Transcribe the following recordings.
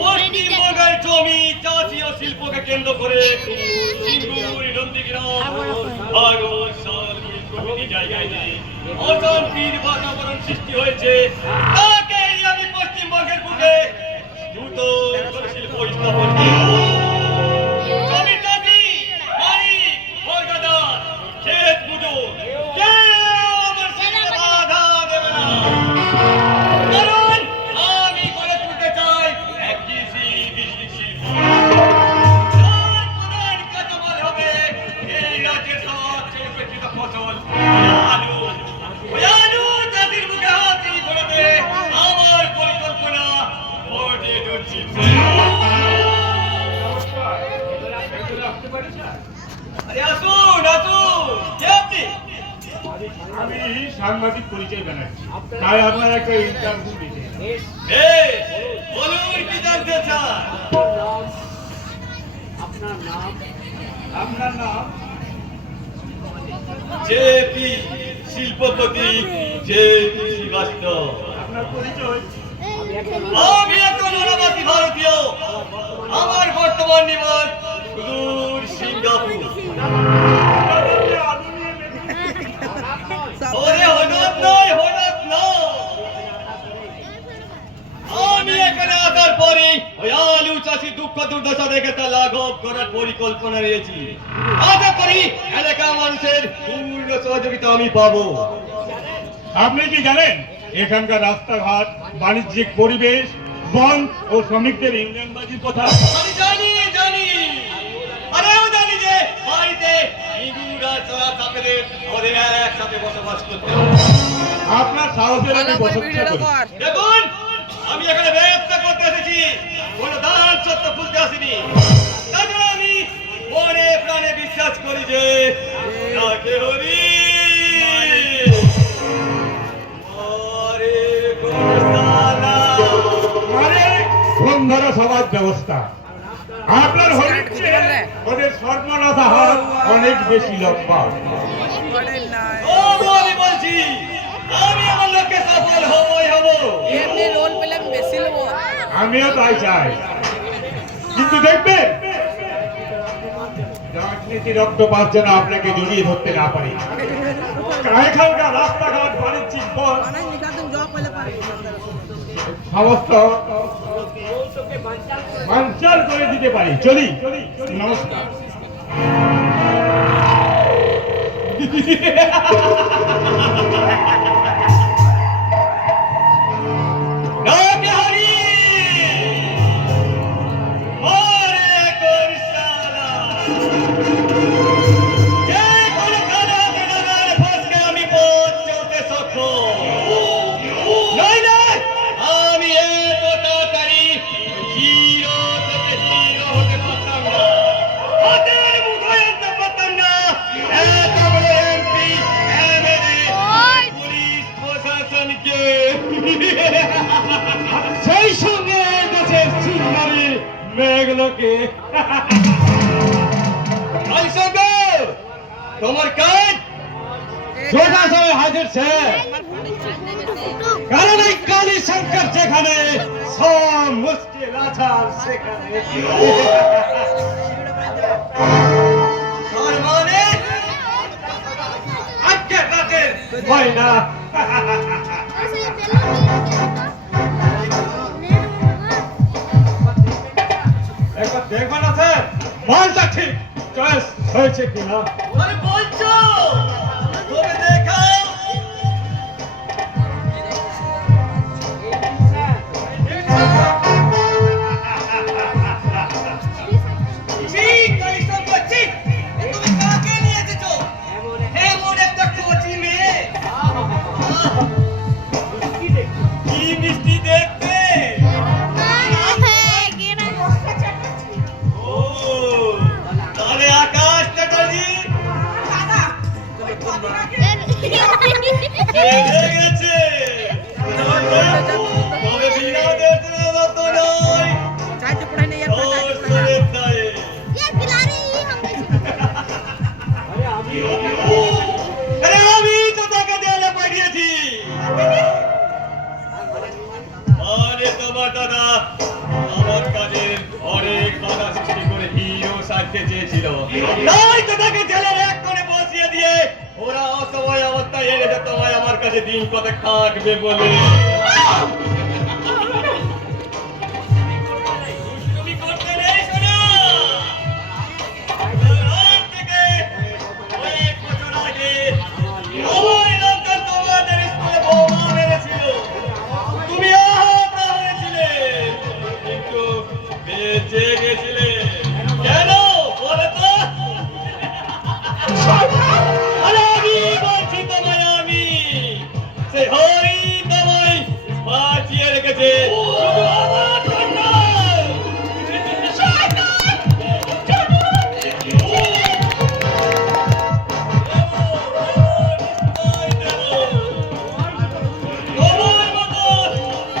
পশ্চিমবঙ্গের জমি চাষি ও শিল্পকে কেন্দ্র করে সিঙ্গুর, নন্দীগ্রাম, ভাগল, শালবনি প্রভৃতি জায়গায় অশান্তির বাতাবরণ সৃষ্টি হয়েছে। তাকেই আমি পশ্চিমবঙ্গের বুকে দ্রুত শিল্প স্থাপন জমি চাষি, মালিক, বর্গাদার, ক্ষেত মজুর কেউ আমার শিল্পে বাধা দেবে না। কারণ আমি করে তুলতে চাই এক কৃষি ভিত্তিক শিল্প। যার প্রধান কাঁচামাল হবে এই রাজ্যের সবচেয়ে উপেক্ষিত ফসল আলু। ওই আলু চাষির মুখে হাতি ঘোরাতে আমার পরিকল্পনা ঘটে চলছে। আরে আসুন আসুন, কে আপনি? আমি সাংবাদিক পরিচয় বানাচ্ছি, তাই আপনার একটা ইন্টারভিউ দিতে। বেশ, বলুন কি জানতে চান? আপনার নাম? জেপি শিল্পপতি, জেপি শ্রীবাস্তব। আপনার পরিচয়? আমি একজন অনাবাসী ভারতীয়। আমার বর্তমান নিবাস সুদূর সিঙ্গাপুর। ওরে হঠাৎ নয়, হঠাৎ নয়। আমি এখানে আসার পরে ওই আলু চাষি দুঃখ দুর্দশা দেখে তা লাঘব করার পরিকল্পনা নিয়েছি। আশা করি এলাকা মানুষের পূর্ণ সহযোগিতা আমি পাবো। আপনি কি জানেন এখানকার রাস্তাঘাট, বাণিজ্যিক পরিবেশ, বন ও শ্রমিকদের ইংল্যান্ডবাজির কথা? আমি জানি জানি, আরেও জানি যে বাড়িতে ইঁদুর আর চাপেদের আমাদের একসাথে বসবাস করতে হবে। আপনার সাহসের আমি প্রশংসা করি। দেখুন, আমি এখানে ব্যবসা করতে এসেছি, কোনো দান সত্য খুলতে আসিনি। তাছাড়া আমি মনে প্রাণে বিশ্বাস করি যে তাকে হরি বন্ধুরা সবার ব্যবস্থা আপনার হরিণ চেয়ে ওদের সর্বনাশা হার অনেক বেশি লম্বা। ও আমি বলছি, আমি আমার লক্ষ্যে সফল হবই হব। আমিও তাই চাই, কিন্তু দেখবেন রাজনীতি রক্ত পাঁচ যেন আপনাকে জড়িয়ে ধরতে না পারে। এখানকার রাস্তাঘাট, বাণিজ্যিক পথ সমস্ত বানচাল করে দিতে পারি। চলি, নমস্কার। ডাকে হরি, হরে কৃষ্ণা। যে কোনো কাদাতে নাগাল ফসকে আমি পথ চলতে সক্ষম। নইলে আমি এত তাড়াতাড়ি হিরো থেকে হিরো হতে পারতাম না। হাতের মুঠোয় আনতে পারতাম না এত বড় এমপি, এমএলএ, পুলিশ প্রশাসনকে। সেই সঙ্গে দেশের চিন্তারি মেঘলোকে। তোমার কাজ সোজা সময় হাজির সে, কারণ এই কালী শঙ্কর যেখানে সব মুশকিল আছাড় সেখানে। তার মানে আজকে রাতের হয় না। একবার দেখবেন আছে মালটা ঠিক চয়েস হয়েছে কিনা। আরে বলছো তবে দেখাও। ঠিক পরিশ্রম করছি। তুমি কাকে নিয়ে এসেছো? এমন একটা কচি মেয়ে। কি মিষ্টি দেখতে। ও তাহলে আকাশ চ্যাটার্জি এসে গেছে। তবে বিনা দেখতে মতো নয়। আরে আমি তো তাকে দেয়ালে ব্যবস্থা এনেছে তোমায় আমার কাছে দিন কতক থাকবে বলে। দুষ্টুমি করতে নেই শোনা। রাত থেকে কয়েক বছর আগে ওই লোকজন তোমাদের স্কুলে বোমা মেরেছিল। তুমি আহত হয়েছিলে কিন্তু বেঁচে গেছিলে কেন বলো তো? আরে আমি বলছি তোমায়, আমি সে হরি তোমায় বাঁচিয়ে রেখেছে শুধু আমার জন্য। তোমার মতো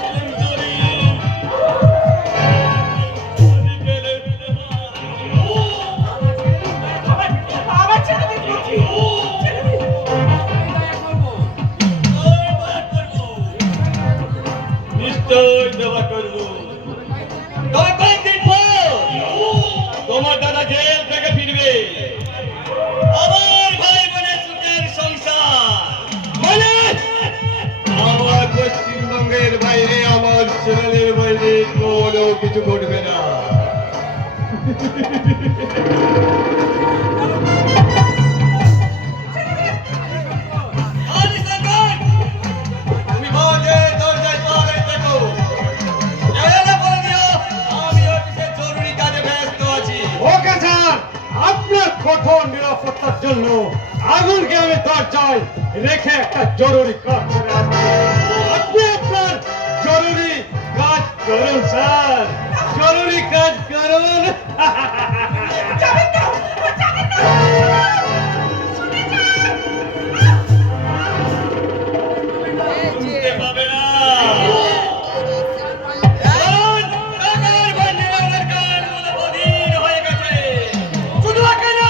সুন্দরী গেলে নিশ্চয় দেওয়া করবো। তবে কয়েকদিন পর তোমার দাদা জেল থেকে ফিরবে। আমার ভাই বোনের সুখের সংসার মানে আমার পশ্চিমবঙ্গের বাইরে, আমার ছেলেদের বাইরে কোনো কিছু ঘটবে না। আলি সাগর, তুমি বাজে দরজায় পাহাড়ে দেখো। এখানে বলে দিও আমি অফিসে জরুরি কাজে ব্যস্ত আছি। ওকে স্যার, আপনার কঠোর নিরাপত্তার জন্য আগুনকে আমি দরজায় রেখে একটা জরুরি কাজ করে আসছি। আপনি আপনার জরুরি কাজ করুন স্যার, জরুরি কাজ করুন। শুনতে পাবে না। কারণ টাকার ভান্ডারের কাজ অধীন হয়ে গেছে। শুধু কেন,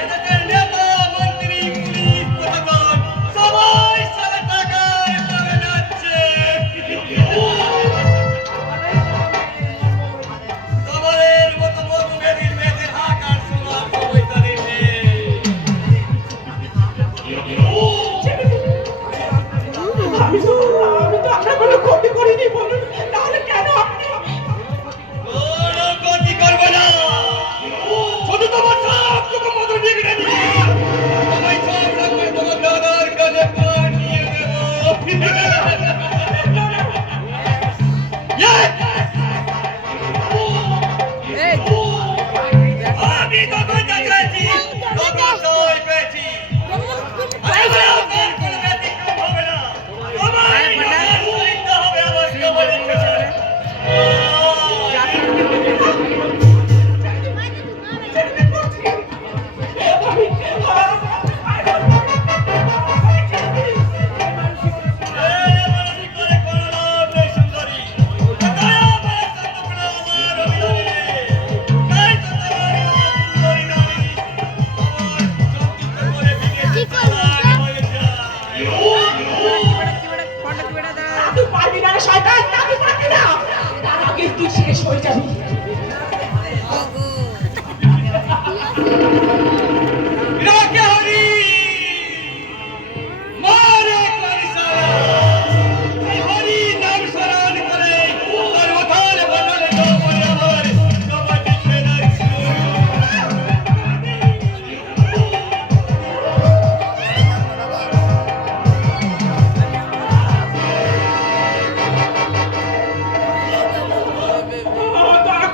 এদেশের নেতা, মন্ত্রী, পুলিশ, প্রশাসন সবাই সারা টাকার লোভে নাচছে। তোমাদের মতো মধুমেধীর মেয়েদের হাঁকার শোনার সময় তাদের নেই। আমি তো আপনার কোনো ক্ষতি করিনি, বলুন তাহলে কেন আপনি কোনো ক্ষতি করবে না। শুধু তোমার সবটুকু মধু নিগড়ে নিয়ে তোমায় সব রাখবে তোমার দাদার কাছে পাঠিয়ে দেবো। আমি তখন যা চাইছি তখন তাই পেয়েছি। আরে আমার কোনো ব্যতিক্রম হবে না। তোমায় আমার সহিতে হবে আমার কবরের পেছনে। তুই পারবি না রে শয়তান, তুই পারবি না। তার আগে তুই শেষ হয়ে যাবি। রাখে হরি মারে করিসালা এই হরি নাম স্মরণ করে আর ওঠালে বদলে তো বলে আমার সবাই ফেরার দয়া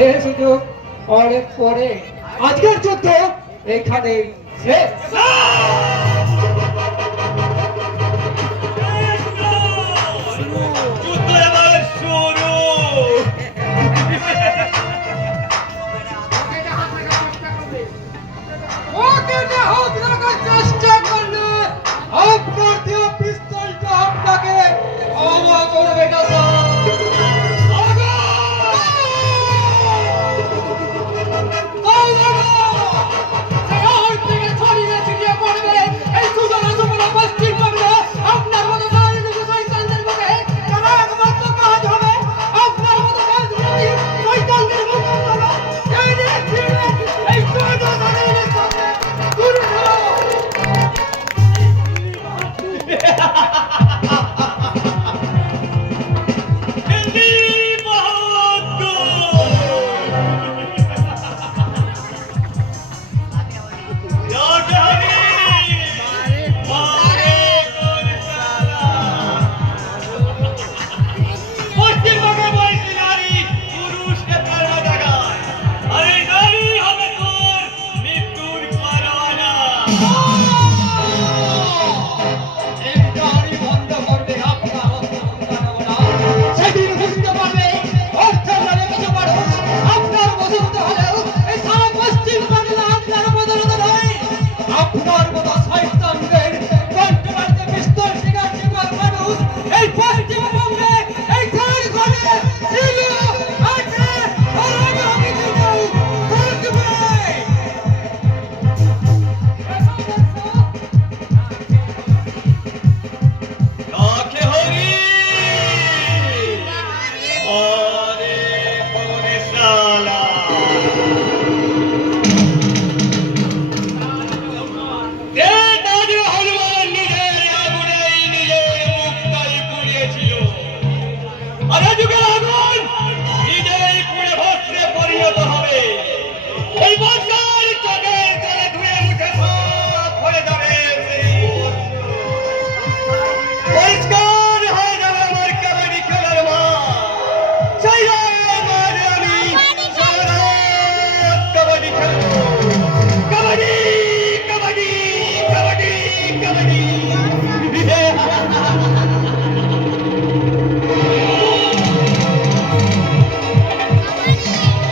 সে সুযোগ অনেক পরে। আজকের যুদ্ধ এখানে শেষ। যুদ্ধ এবার শুরু। ওকে না হাত রাখার চেষ্টা করলে আপনার দিয়ে পিস্তলটা আপনাকে ক্ষমা করবে না